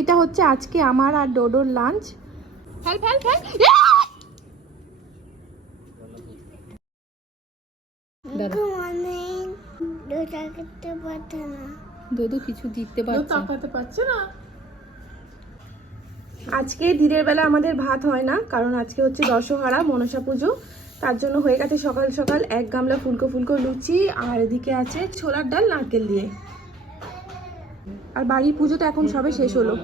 এটা হচ্ছে আজকে আমার আর ডোডোর lunch fail fail fail. Dodo. কিছু দিতে পারছে না। আজকে দিনের বেলা আমাদের ভাত হয় না কারণ আজকে হচ্ছে দশহরা মনসা পুজো। তার জন্য হয়ে গেছে সকাল সকাল এক গামলা ফুলকো ফুলকো লুচি আর এদিকে আছে ছোলার ডাল নারকেল দিয়ে। আর বাড়ির পুজো তো এখন সবে শেষ হলো।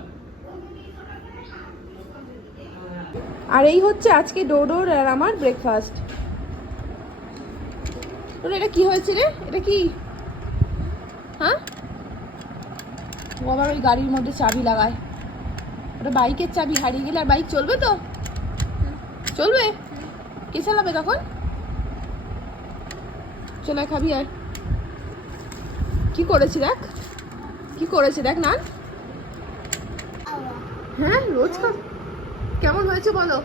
আর এই হচ্ছে আজকে ডোডোর আর আমার ব্রেকফাস্ট এটা কি হয়েছে রে? এটা কি? হ্যাঁ? ও আবার ওই গাড়ির মধ্যে চাবি লাগায়। ওটা বাইকের চাবি, হারিয়ে গেলে আর বাইক চলবে তো? চলবে? কে চালাবে তখন? চলে খাবি আর। কি করেছি দেখ? কি করেছে? দেখ না হ্যাঁ রোজ খা কেমন হয়েছে বলো?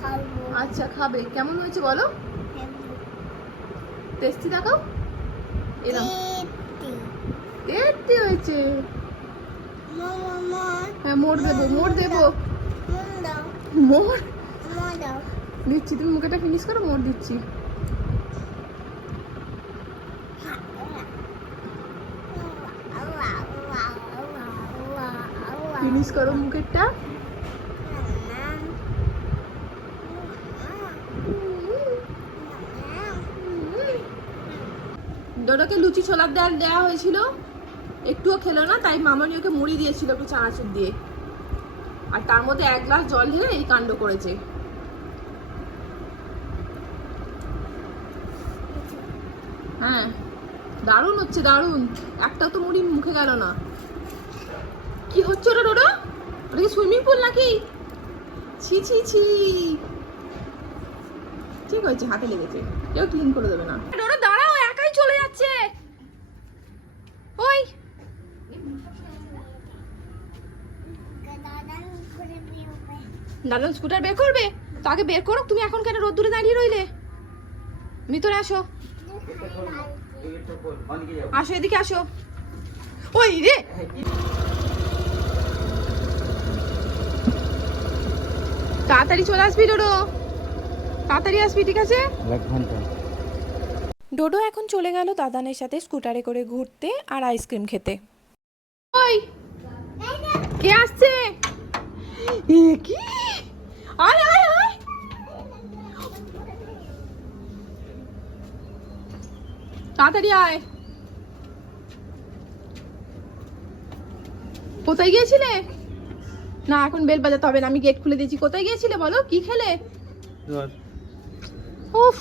হ্যাঁ আচ্ছা খাবে। কেমন হয়েছে বলো? টেস্টি দেখাও। এরম। টেস্টি। হয়েছে। হ্যাঁ মোড় দেবো মোড় দেবো। মোড় দিচ্ছি তুমি মুখেটা ফিনিশ করো মোড় দিচ্ছি। ফিনিশ করো মুখেরটা। ডোডোকে লুচি ছোলার ডাল দেওয়া হয়েছিল। একটুও খেলো না, তাই মামনি ওকে মুড়ি দিয়েছিল একটু চানাচুর দিয়ে। আর তার মধ্যে এক গ্লাস জল ঢেলে এই কাণ্ড করেছে। হ্যাঁ দারুণ হচ্ছে, দারুণ। একটাও তো মুড়ি মুখে গেল না। কি হচ্ছে ওটা ওটা কি সুইমিং পুল নাকি? ছি ছি ছি। ঠিক হয়েছে হাতে লেগেছে। কেউ ক্লিন করে দেবে না। ডোডো দাঁড়াও একাই চলে যাচ্ছে। ওই। দাদা স্কুটার বের করবে? তো আগে বের করো তুমি এখন কেন রোদ্দুরে দাঁড়িয়ে রইলে? ভিতরে আসো। আসো এদিকে আসো। ওই রে! তাড়াতাড়ি চলে আসবি ডোডো। তাড়াতাড়ি আসবি ঠিক আছে? এক ঘণ্টা। ডোডো এখন চলে গেল দাদানের সাথে স্কুটারে করে ঘুরতে আর আইসক্রিম খেতে। ওই কে আসছে? এ কি? আয় আয় আয়। তাড়াতাড়ি আয়। কোথায় গিয়েছিলে? না এখন বেল বাজাতে হবে না। আমি গেট খুলে দিয়েছি। কোথায় গিয়েছিলে বলো? কি খেলে? উফ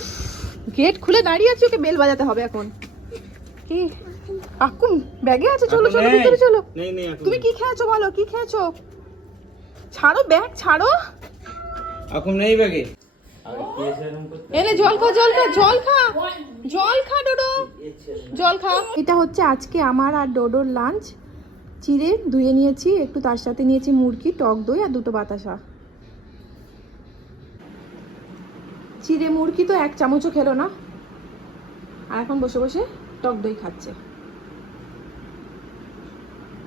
গেট খুলে দাঁড়িয়ে আছি ওকে বেল বাজাতে হবে এখন। কি? কাকুন ব্যাগে আছে? চলো চলো ভিতরে চলো। তুমি কি খেয়েছো বলো? কি খেয়েছো? ছাড়ো ব্যাগ ছাড়ো। এখন নেই ব্যাগে? এনে জল খা জল খা জল খা। জল খা ডোডো। জল খা। এটা হচ্ছে আজকে আমার আর ডোডোর লাঞ্চ চিড়ে ধুয়ে নিয়েছি একটু তার সাথে নিয়েছি মুরগি টক দই আর দুটো বাতাসা। চিড়ে মুরগি তো এক চামচও খেলো না। আর এখন বসে বসে টক দই খাচ্ছে।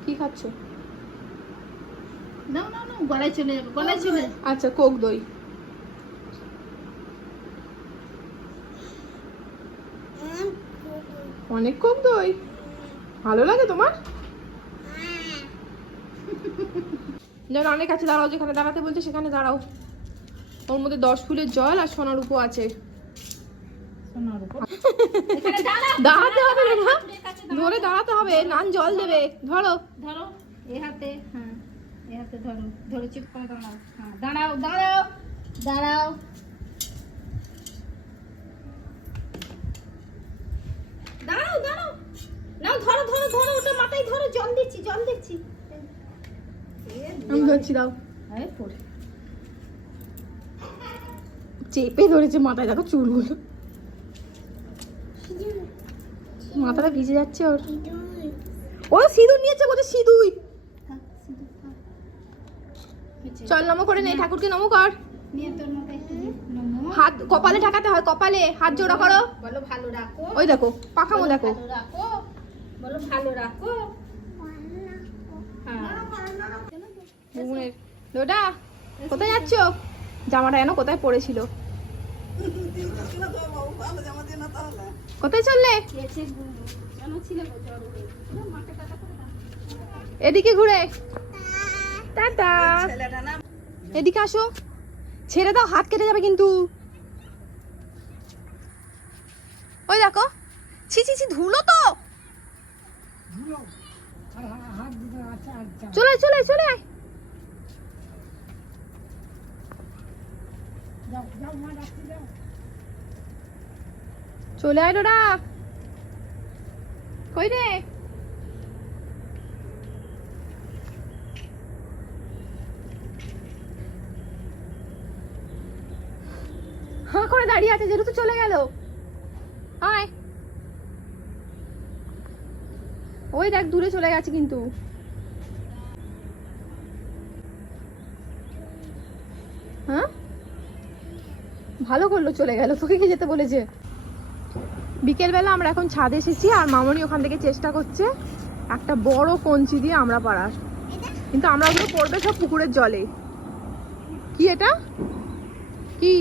কি খাচ্ছ? নাও নাও নাও গলায় চলে যাবে গলায় চলে আচ্ছা কোক দই। অনেক কোক দই। ভালো লাগে তোমার? যেন অনেক আছে দাঁড়াও যেখানে দাঁড়াতে বলছে সেখানে দাঁড়াও। ওর মধ্যে দশ ফুলের জল আর সোনার উপো আছে। সোনার দাঁড়াতে হবে না ধরে দাঁড়াতে হবে নান জল দেবে ধরো। ধরো। এ হাতে হ্যাঁ এ হাতে ধরো। ধরে চুপ করে দাঁড়াও। হ্যাঁ দাঁড়াও দাঁড়াও। দাঁড়াও। দাঁড়াও দাঁড়াও। নাও ধরো ধরো ধরো ওটা মাথায় ধরো জল দিচ্ছি জল দিচ্ছি। আমি ধরছি দাও। চেপে ধরেছে মাথায় দেখো চুলগুলো। মাথাটা ভিজে যাচ্ছে ওর। ও সিঁদুর নিয়েছে বলছে সিঁদুর। চল নমো করে নে ঠাকুরকে নমো কর। হাত কপালে ঠাকাতে হয় কপালে। হাত জোড়া করো। বলো ভালো রাখো। ওই দেখো পাখামো দেখো। ভালো রাখো। বলো ভালো রাখো হ্যাঁ বুবুনের ডোডা কোথায় যাচ্ছ? জামাটা যেন কোথায় পড়েছিল? কোথায় চললে। এদিকে ঘুরে। টাটা। এদিকে আসো। ছেড়ে দাও হাত কেটে যাবে কিন্তু। ওই দেখো। ছি ছি ছি ধুলো তো। চলে চলে চলে আয়। চলে আয় ডোরা কই রে? হাঁ করে দাঁড়িয়ে আছে, যেহেতু চলে গেল। আয়। ওই দেখ, দূরে চলে গেছে কিন্তু। হ্যাঁ ভালো করল, চলে গেল। তোকে কি যেতে বলেছে? বিকেলবেলা আমরা এখন ছাদে এসেছি আর মামনি ওখান থেকে চেষ্টা করছে একটা বড় কঞ্চি দিয়ে আমরা পাড়ার। কিন্তু আমরা ওগুলো পড়বে সব পুকুরের জলে। কি এটা? কি?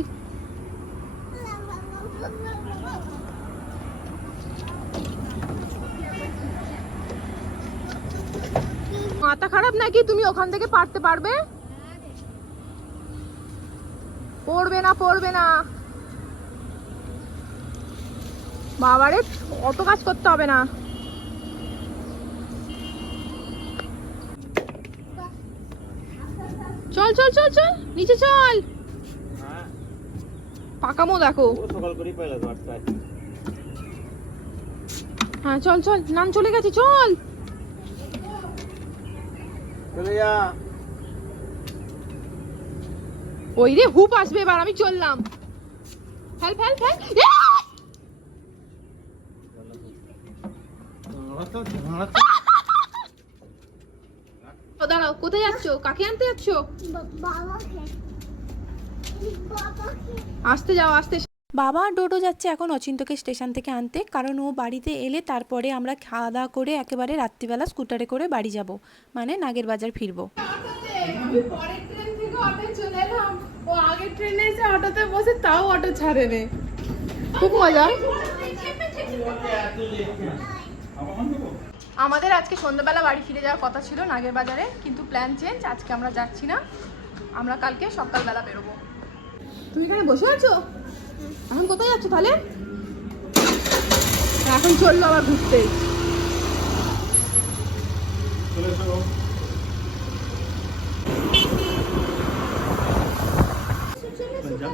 মাথা খারাপ নাকি? তুমি ওখান থেকে পারতে পারবে? পড়বে না পড়বে না। বাবারে অত কাজ করতে হবে না। চল চল চল চল নিচে চল। হ্যাঁ। পাকামো দেখো। হ্যাঁ চল চল নাম চলে গেছে চল। চলে যা। ওই রে হুপ আসবে এবার আমি চললাম। Fail fail fail. দাঁড়াও কোথায় যাচ্ছ? কাকে আনতে যাচ্ছ? আসতে যাও আসতে। বাবা আর ডোডো যাচ্ছে এখন অচিন্তকে স্টেশন থেকে আনতে কারণ ও বাড়িতে এলে তারপরে আমরা খাওয়া দাওয়া করে একেবারে রাত্রিবেলা স্কুটারে করে বাড়ি যাব মানে নাগের বাজার ফিরবো পরের ট্রেন থেকে অটো চলে এলাম ও আগের ট্রেনে এসে অটোতে বসে তাও অটো ছাড়ে নে খুব মজা। আমাদের আজকে সন্ধ্যাবেলা বাড়ি ফিরে যাওয়ার কথা ছিল নাগের বাজারে কিন্তু প্ল্যান চেঞ্জ আজকে আমরা যাচ্ছি না। আমরা কালকে সকালবেলা বেরোবো। তুমি এখানে বসে আছো? এখন কোথায় যাচ্ছ তাহলে? এখন চলল আবার ঘুরতে।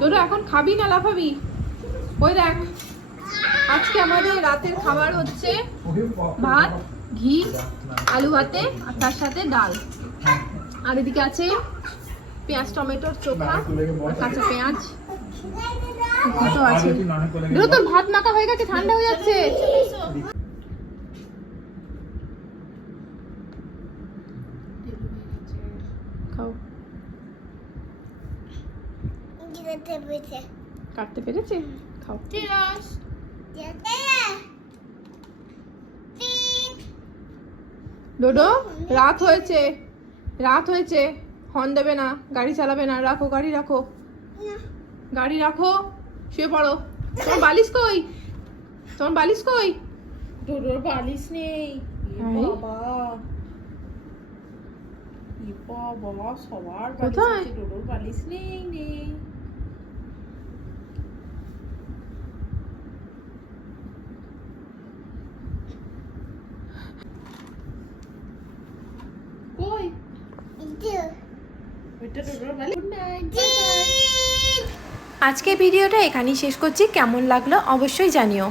দুটো এখন খাবি না লাফাবি? ওই দেখ, আজকে আমাদের রাতের খাবার হচ্ছে ভাত, ঘি, আলু ভাতে, আর তার সাথে ডাল। আর এদিকে আছে পেঁয়াজ, টমেটোর চোখা কাঁচা পেঁয়াজ। তো আছে। ভাত মাখা হয়ে গেছে, ঠান্ডা হয়ে যাচ্ছে। খাও। যেতে পেছে কাটতে পেরেছে? খাও। যেতে ডোডো রাত হয়েছে। রাত হয়েছে। হর্ন দেবে না গাড়ি চালাবে না। রাখো গাড়ি রাখো। গাড়ি রাখো। শুয়ে পড়ো। তোমার বালিশ কই? তোমার বালিশ কই? ডোডোর বালিশ নেই। বাবা। বাবা সবার বালিশ কোথায়? ডোডোর বালিশ নেই নেই কই ওইটা ডোডোর বালিশ গুড নাইট আজকে ভিডিওটা এখানেই শেষ করছি। কেমন লাগল অবশ্যই জানিও।